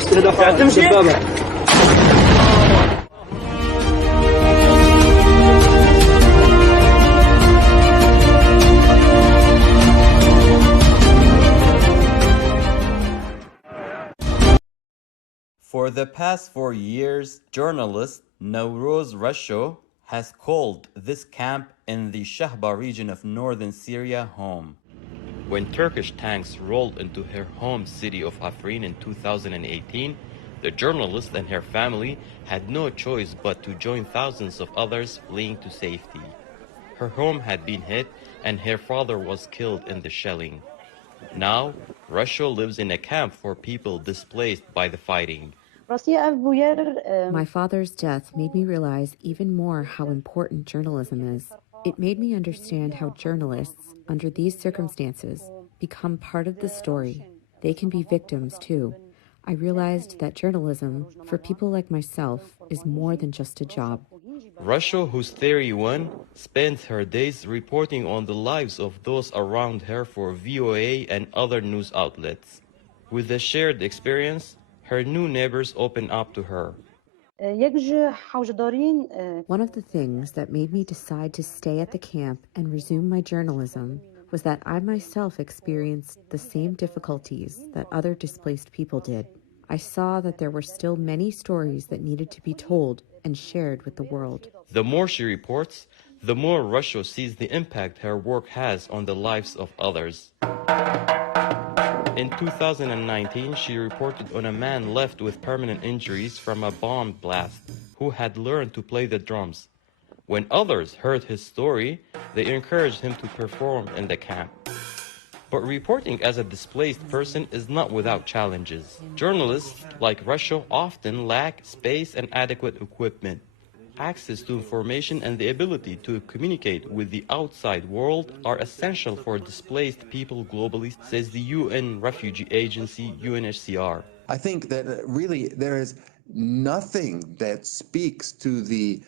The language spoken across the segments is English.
For the past 4 years, journalist Nawroz Rasho has called this camp in the Shahba region of northern Syria home. When Turkish tanks rolled into her home city of Afrin in 2018, the journalist and her family had no choice but to join thousands of others fleeing to safety. Her home had been hit and her father was killed in the shelling. Now, Rasho lives in a camp for people displaced by the fighting. My father's death made me realize even more how important journalism is. It made me understand how journalists, under these circumstances, become part of the story. They can be victims too. I realized that journalism, for people like myself, is more than just a job. Rasho, who's 31, spends her days reporting on the lives of those around her for VOA and other news outlets. With the shared experience, her new neighbors open up to her. One of the things that made me decide to stay at the camp and resume my journalism was that I myself experienced the same difficulties that other displaced people did. I saw that there were still many stories that needed to be told and shared with the world. The more she reports, the more Rasho sees the impact her work has on the lives of others. In 2019, she reported on a man left with permanent injuries from a bomb blast who had learned to play the drums. When others heard his story, they encouraged him to perform in the camp. But reporting as a displaced person is not without challenges. Journalists like Rasho often lack space and adequate equipment. Access to information and the ability to communicate with the outside world are essential for displaced people globally, says the UN Refugee Agency, UNHCR. I think that really there is nothing that speaks to the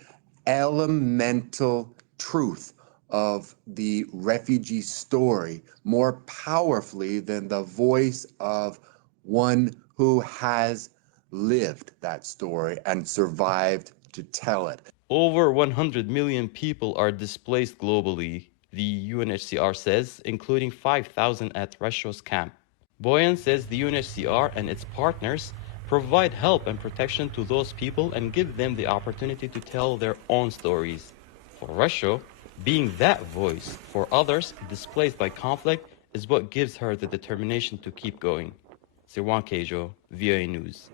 elemental truth of the refugee story more powerfully than the voice of one who has lived that story and survived to tell it. Over 100 million people are displaced globally, the UNHCR says, including 5,000 at Rasho's camp. Boyan says the UNHCR and its partners provide help and protection to those people and give them the opportunity to tell their own stories. For Rasho, being that voice for others displaced by conflict is what gives her the determination to keep going. Sirwan Kejo, VOA News.